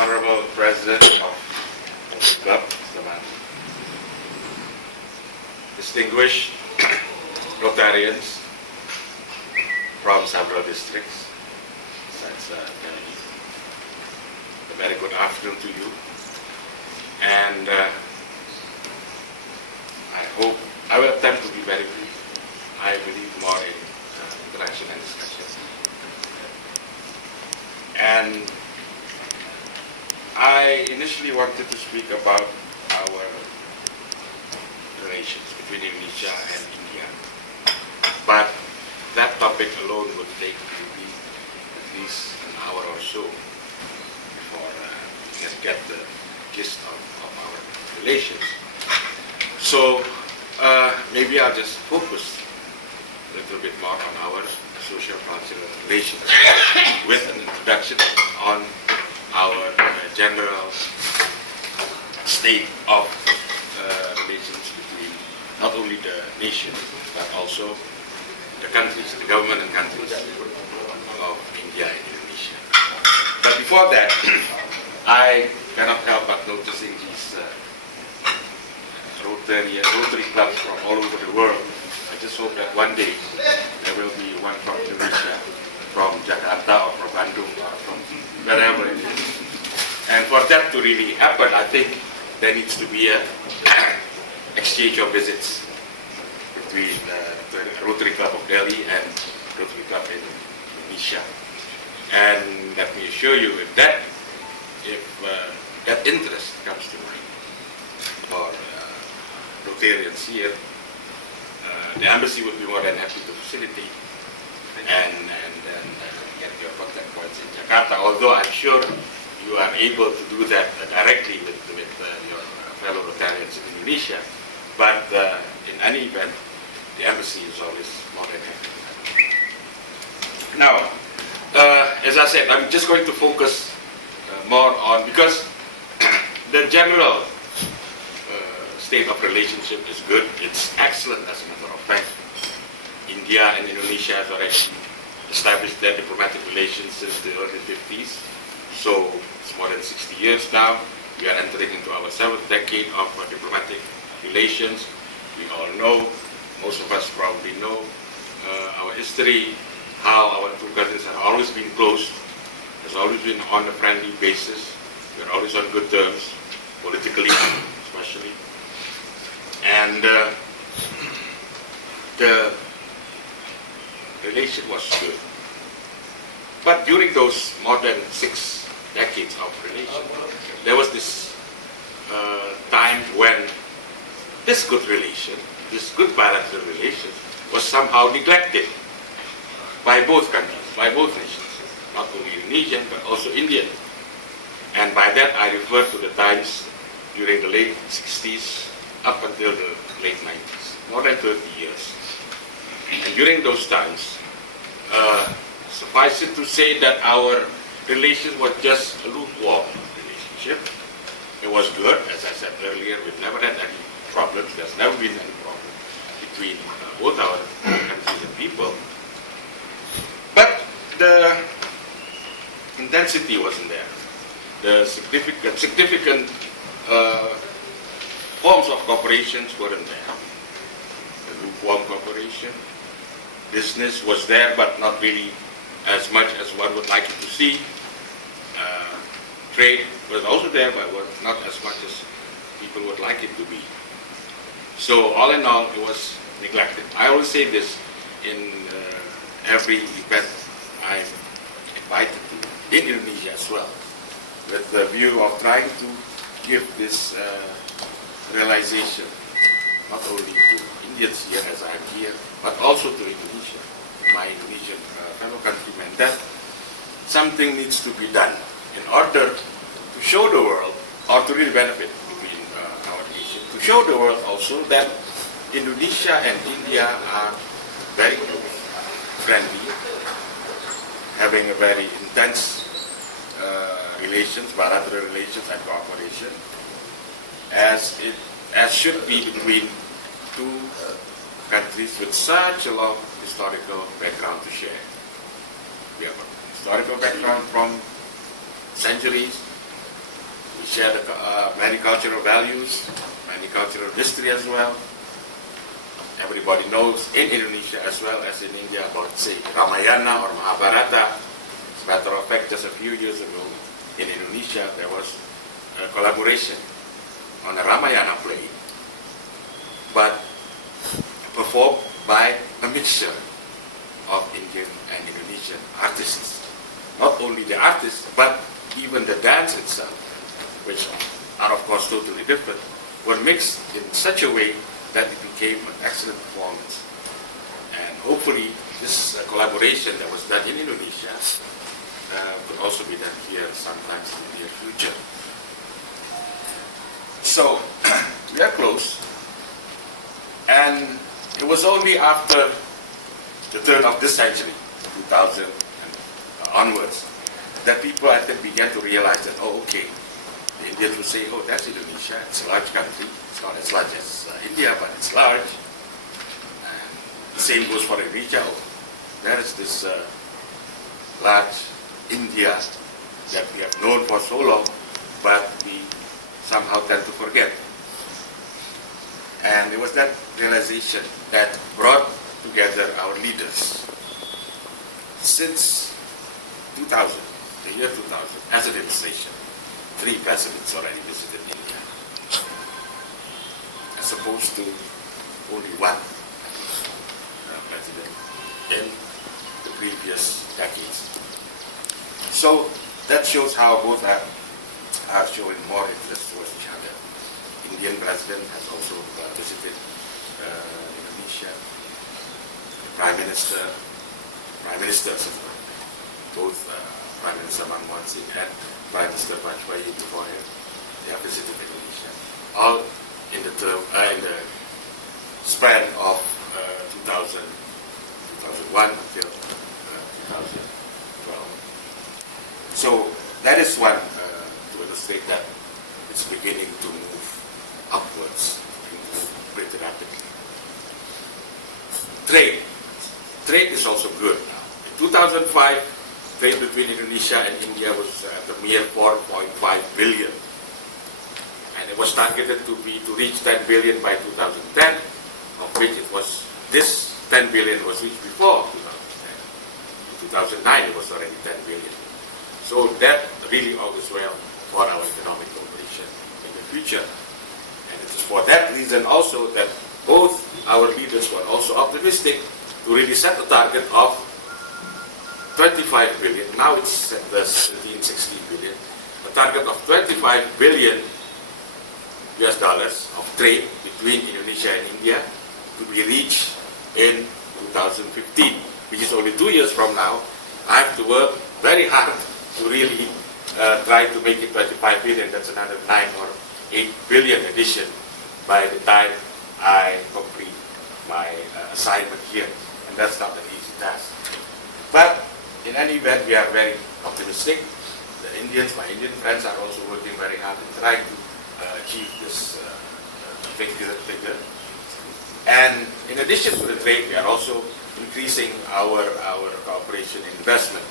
Honorable President of the Club, Mr. Man, distinguished Rotarians from several districts, besides Delhi, a very good afternoon to you. And I hope I will attempt to be very brief. I believe more in interaction and discussion. And I initially wanted to speak about our relations between Indonesia and India, but that topic alone would take maybe at least an hour or so before we can get the gist of our relations. So maybe I'll just focus a little bit more on our social-cultural relations with an introduction on our general state of relations between not only the nation but also the countries, the government and countries of India and Indonesia. But before that, I cannot help but noticing these Rotary clubs from all over the world. I just hope that one day there will be one from Indonesia, from Jakarta or from Bandung or from wherever it is. And for that to really happen, I think there needs to be an exchange of visits between the Rotary Club of Delhi and Rotary Club in Indonesia. And let me assure you, if that interest comes to mind for Rotarians here, the embassy would be more than happy to facilitate and get your contact points in Jakarta. Although I'm sure you are able to do that directly with your fellow Rotarians in Indonesia, but in any event, the embassy is always more than happy. Now, as I said, I'm just going to focus more on, because the general state of relationship is good. It's excellent, as a matter of fact. India and Indonesia have already established their diplomatic relations since the early 50s. So it's more than 60 years now. We are entering into our 7th decade of diplomatic relations. We all know, most of us probably know our history, how our two countries have always been close, has always been on a friendly basis. We're always on good terms, politically especially. And the relation was good. But during those more than 6 decades of relation, there was this time when this good relation, this good bilateral relations, was somehow neglected by both countries, by both nations, not only Indonesian but also Indian. And by that I refer to the times during the late 60s up until the late 90s, more than 30 years. And during those times, suffice it to say that our relation was just a lukewarm relationship. It was good, as I said earlier. We've never had any problems. There's never been any problem between both our countries and people. But the intensity wasn't there. The significant forms of cooperations weren't there. The lukewarm cooperation. Business was there, but not really as much as one would like it to see. Trade was also there, but not as much as people would like it to be. So all in all, it was neglected. I always say this in every event I'm invited to, in Indonesia as well, with the view of trying to give this realization, not only to Indians here as I am here, but also to Indonesia, my Indonesian fellow countrymen, that something needs to be done in order to show the world, or to really benefit between our nation, to show the world also that Indonesia and India are very close, friendly, having a very intense relations, bilateral relations and cooperation, as should be between two countries with such a long historical background to share. We have a historical background from centuries, We share many cultural values, many cultural history as well. Everybody knows in Indonesia as well as in India about, say, Ramayana or Mahabharata. As a matter of fact, just a few years ago in Indonesia, there was a collaboration on a Ramayana play, but performed by a mixture of Indian and Indonesian artists. Not only the artists, but even the dance itself, which are of course totally different, were mixed in such a way that it became an excellent performance. And hopefully this collaboration that was done in Indonesia could also be done here sometimes in the near future. So we are close, and it was only after the turn of this century, 2000 and onwards, that people I think began to realize that, oh, okay, the Indians would say, oh, that's Indonesia, it's a large country, it's not as large as India, but it's large. And the same goes for Indonesia, oh, there is this large India that we have known for so long, but we somehow tend to forget. And it was that realization that brought together our leaders. Since 2000, the year 2000, as an administration, 3 presidents already visited India, as opposed to only 1 president in the previous decades. So that shows how both are showing more interest towards each other. Indian president has also visited Indonesia. The Prime Ministers as well. Both Prime Minister Manmohan Singh and Prime Minister Vajpayee before him, they have visited Indonesia. All in the span of 2001 until 2012. So that is one to illustrate that it's beginning to move upwards, pretty rapidly. Trade is also good now. In 2005, trade between Indonesia and India was at a mere 4.5 billion. And it was targeted to reach 10 billion by 2010, of which this 10 billion was reached before 2010. In 2009, it was already 10 billion. So that really augurs well for our economic cooperation in the future. And it is for that reason also that both our leaders were also optimistic to really set a target of 25 billion. Now it's at the 17, 16 billion. A target of 25 billion US dollars of trade between Indonesia and India to be reached in 2015, which is only 2 years from now. I have to work very hard to really try to make it 25 billion. That's another 9 or 8 billion addition by the time I complete my assignment here. And that's not an easy task. But in any event, we are very optimistic. The Indians, my Indian friends, are also working very hard in trying to achieve this figure. And in addition to the trade, we are also increasing our cooperation in investment.